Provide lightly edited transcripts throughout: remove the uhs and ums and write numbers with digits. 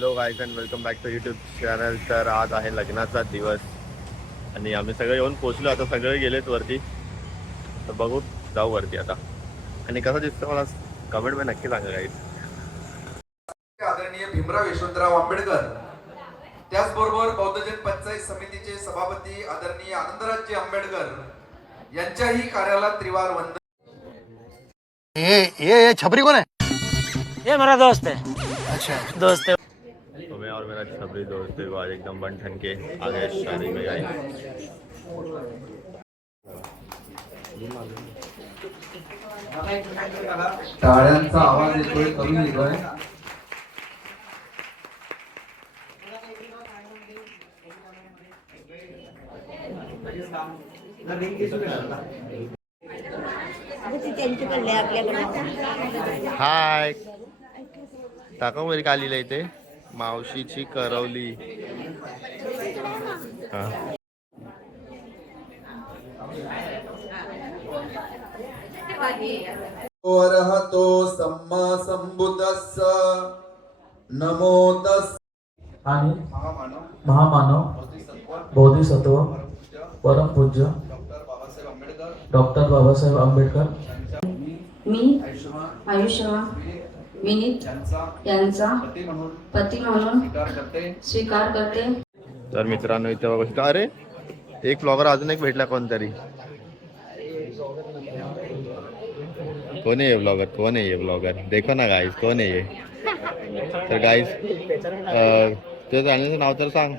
Hello guys and welcome back to YouTube channel. तर आज आहे लग्नाचा दिवस आणि आम्ही सगळे येऊन पोचलो. आता सगळे गेलेत वरती, तर बघू जाऊ वरती आता. आणि कसं दिसतं मला कमेंट मध्ये नक्की सांगा गाईज. आदरणीय भीमराव यशवंतराव आंबेडकर, त्याचबरोबर बौद्धजन पंचायत समितीचे सभापती आदरणीय आनंदराजे आंबेडकर यांच्याही कार्याला त्रिवार वंदन. ये छपरी कौन है? ये मेरा दोस्त है। अच्छा दोस्त है। तो मैं और मेरा छबरी दोस्त है आज एकदम बन ठन के आ गए शादी में गाइस. टाळ्यांचा आवाज येतोय, कमी येतोय. हाय टाका मध्ये का लिहिलंय ते मावशीची करवली. हा अरहतो सम्मा संबुद्धस्स नमो तस्. आणि महामानव बोधिसत्व परमपूज्य डॉक्टर बाबासाहेब आंबेडकर मी आयुष्यवान विनीत यांचा पती म्हणून स्वीकार करते. तर मित्रांनो इथे बघा, अरे एक ब्लॉगर अजून एक भेटला कोणतरी. कोण आहे ब्लॉगर? कोण आहे ब्लॉगर? देखो ना गाईज, कोण आहे? तर गाईज तुझ्या चॅनलचं नाव तर सांग.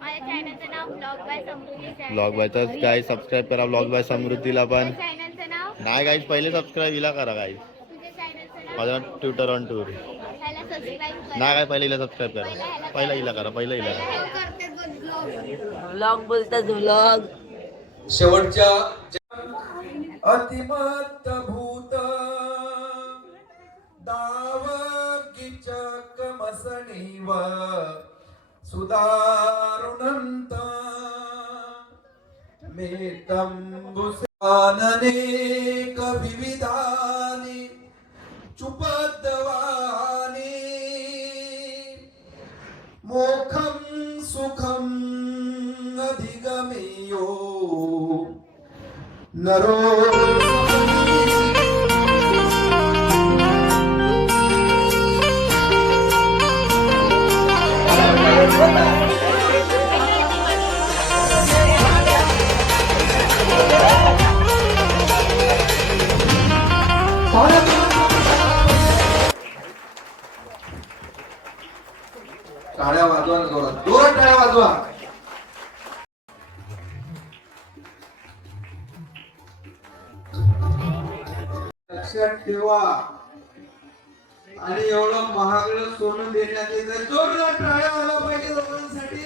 माझ्या चॅनलचं नाव ब्लॉग बाय समृद्धी. ब्लॉग बाय तर गाईज सबस्क्राईब करा ब्लॉग बाय समृद्धीला पण. चॅनलचं नाव नाही गाईज पहिले सबस्क्राईब हिला करा गाईज. तुझ्या चॅनलचं नाव माझं ट्विटर ऑन टूर. ह्याला सबस्क्राईब कर. नाही काय पहिले हिला सबस्क्राईब करा. पहिला हिला करा, पहिला हिला करा. करते ब्लॉग. व्लॉग बोलतात व्लॉग. शेवटच्या अतिमत्त भूत दावकीचक मसणीव सुदारुणंत मेतंबुसाननेक विविधानि चुपद्वानि मोखं सुखं अधिगमेयो नरो. टाळ्या वाजवा ना, जोरात जोरात टाळ्या वाजवा. लक्षात ठेवा, आणि एवढं महागडं सोनं देण्यात येतं, जोरात टाळ्या आला पाहिजे दोघांसाठी.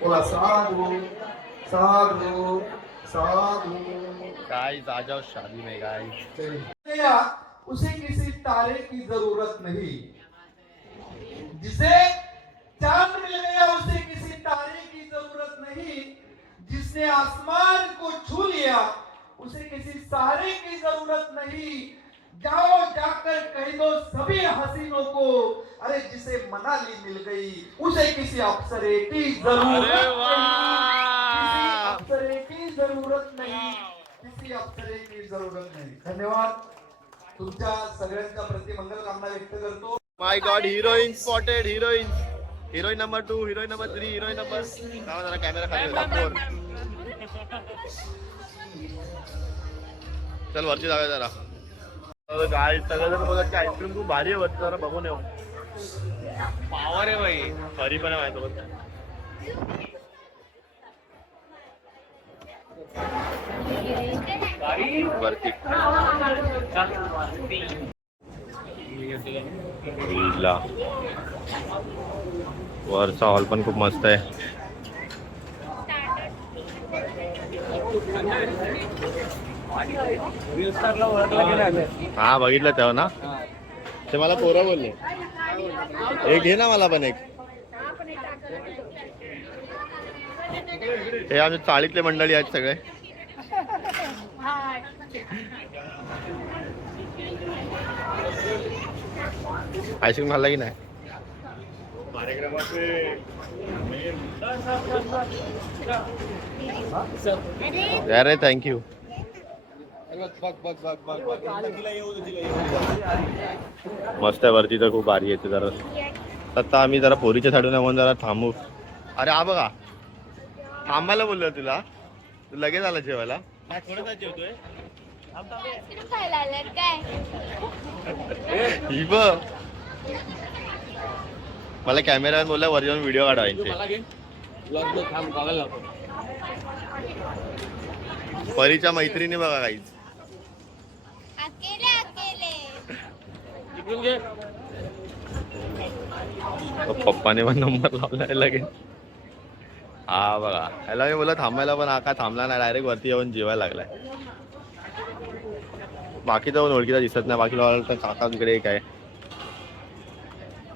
बोला साधू साधू साधू. गाइस आ जाओ शादी में गाइस. उसे किसी तारे की जरूरत नहीं, जिसे चांद मिल गया उसे किसी तारे की जरूरत नहीं, जिसने आसमान को छू लिया उसे किसी सहारे की जरूरत नहीं. जाओ जाकर कह दो सभी हसीनों को, अरे जिसे मनाली मिल गई उसे किसी अप्सरे की जरूरत नहीं. किसी अप्सरे की जरूरत नहीं, किसी अप्सरे की जरूरत नाही. धन्यवाद. तुमच्या सगळ्यांच्या प्रति मंगल कामना व्यक्त करतो. My god, heroine spotted. Heroine number 2, heroine number 3, heroine number जरा कॅमेरा खाली दाखव. चल वरती जाऊया जरा. गाइस सगळेजण बोलत की आईस्क्रीम खूप भारी आहे, वरती जरा बघून येऊ. पावर आहे भाई, खरी पण आहे माझ्यासोबत. वरती वरचा हॉल पण खूप मस्त आहे. हा बघितलं तेव्हा ना, ते मला पोरं बोलले. एक घे ना मला पण एक. हे आमचे चाळीतले मंडळी आहेत सगळे. आईस्क्रीम खाल्ला की नाही? अरे थँक्यू. मस्त आहे वरती तर खूप भारी येते जरा. आता आम्ही जरा पोरीच्या साडून म्हणून जरा थांबू. अरे हा बघा थांबायला बोललो तुला, तू लगेच आला जेवायला. थोडं जेवतोय आईस्क्रीम खायला आलात काय? ही बघ मला कॅमेरा बोलला वर जाऊन व्हिडिओ काढायचे. परीच्या मैत्रिणी बघा काहीच. अकेले अकेले. पप्पाने पण नंबर लावलाय लगेच. हा बघा ह्याला मी बोला थांबायला, पण हा का थांबला नाही, डायरेक्ट वरती येऊन जेवायला लागलाय. बाकी तर ओळखीचा दिसत नाही. बाकी लावला तर काकांकडे एक आहे.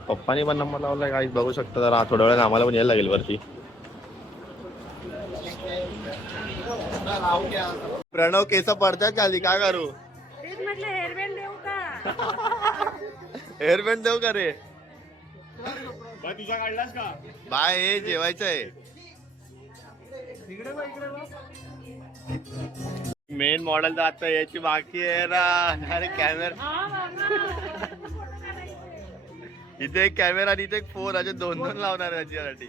पप्पाने पण नंबर लावलाय काही बघू शकता. जरा थोड्या वेळाने आम्हाला पण यायला लागेल वरती. प्रणव केस पडतात खाली, काय करू? हेअरबँड देऊ का? हेअरबँड देऊ का रे? तुझा काढलास का? बाय हे जेवायचं आहे. मेन मॉडेल तर आता याची बाकी आहे ना. अरे कॅमेरा इथे एक कॅमेरा आणि इथे एक फोन, असे दोन दोन लावणार याच्यासाठी.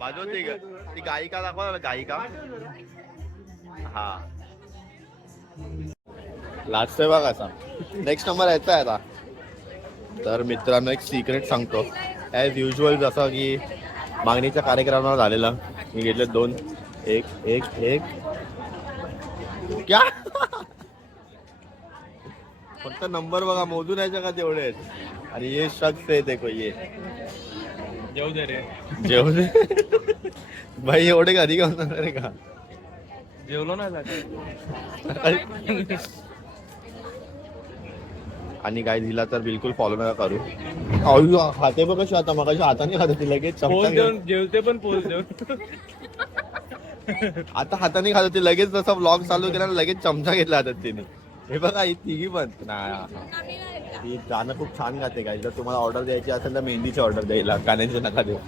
बाजू ती गायिका दाखवा ना, गायिका. हा लास्ट आहे बघा असा. नेक्स्ट नंबर यायचा आहे आता. तर मित्रांनो एक सिक्रेट सांगतो. ॲज युजल जसं की मागणीच्या कार्यक्रमाला झालेला मी घेतले 2 एक एक एक क्या फक्त नंबर बघा मोजून यायचं का तेवढे. आणि ये शख्स आहे देखो ये. जेव दे रे जेव दे भाई. एवढे घरी घेऊन रे का? जेवलो नाही. आणि काय दिला तर बिलकुल फॉलो नका करू. खाते बघ कशी आता, मग हाताने खात होती लगेच चमचा जेवते पण पोच देऊन. आता हाताने खात होती लगेच. जसा ब्लॉग चालू केला लगेच चमचा घेतला हातात तिने. हे बघा ही तिघी पण ही गाणं खूप छान गाते. काय जर तुम्हाला ऑर्डर द्यायची असेल तर मेहंदीची ऑर्डर द्यायला, गाण्याची नका देऊ.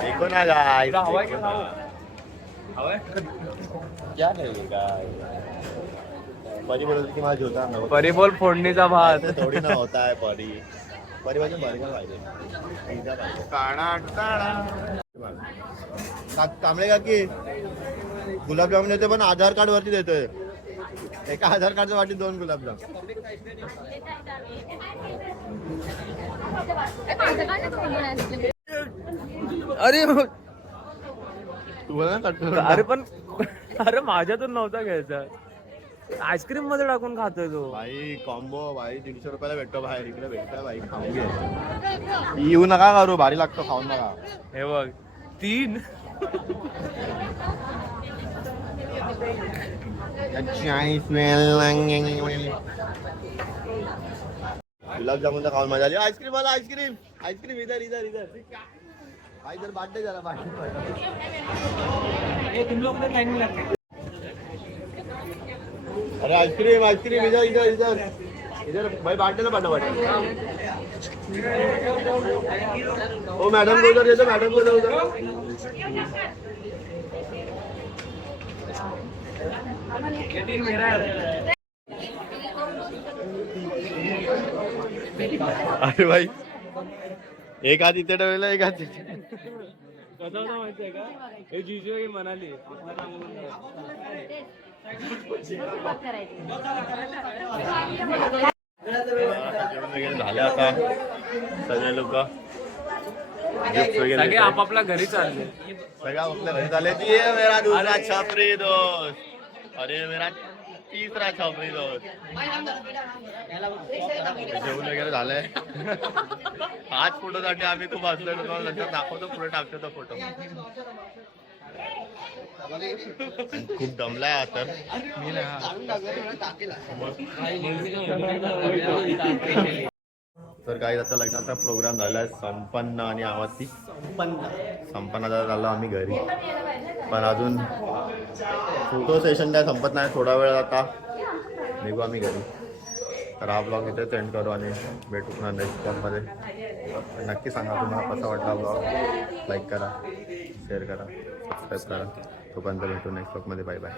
देखो ना गाइस, क्या करेगा परी बोलत की माझा होता ना. परी बोल फोडणीचा भात. थोडी ना होता है परी. परी पाहिजे बर्गर पाहिजे, पिझ्झा पाहिजे. कांबळे काकी गुलाबजामुन देते पण आधार कार्ड वरती देतोय. एका आधार कार्डच्या वाटी 2 गुलाबजाम. अरे अरे पण अरे माझ्यातून नव्हता घ्यायचा. आईस्क्रीम मध्ये टाकून खातोय तो. भाई कॉम्बो भाई 300 रुपयाला भेटतो बाहेर. इकडे भेटतो भाई. खाऊन घे. येऊ नका करू, भारी लागतो, खाऊन नका. हे बघ 3 गुलाबजामुन तर खाऊन मजा आली. आईस्क्रीम वाला आईस्क्रीम आईस्क्रीम इधर इधर इधर भाई. इधर बांटते जरा बांटते. अरे आइसक्रीम आइसक्रीम इधर इधर इधर इधर भाई बांटने ना फटाफट. ओ मैडम को उधर दे दो, मैडम को उधर. अरे भाई एक हात इथे ठेवलेला, एक हात तिथे. कसं होतं माहितीये का? हे जिजू ही म्हणाली झाले आता सगळे लोक सगळे आपापल्या घरी चालले. सगळ्या आपल्या घरी झाले. ये मेरा दूसरा छपरी दोस्त. अरे मेरा तिसरा छापरी जवळ जेवण वगैरे झालंय. 5 फोटोसाठी आम्ही खूप हसलोय. तुम्हाला नंतर दाखवतो पुढे टाकतो तो फोटो. खूप दमलाय तर तर काही आता लग्नाचा प्रोग्राम झालाय संपन्न आणि आवाज संपन्न झाला आम्ही घरी. पण अजून फोटो सेशन काय संपत नाही. थोडा वेळ आता निघू आम्ही घरी. तर हा ब्लॉग इथे सेंड करू आणि भेटू पुन्हा नेक्स्ट ब्लॉगमध्ये. नक्की सांगा तुम्हाला कसा वाटला ब्लॉग. लाईक करा, शेअर करा, सबस्क्राईब करा. तोपर्यंत भेटू नेक्स्ट ब्लॉगमध्ये. Bye bye.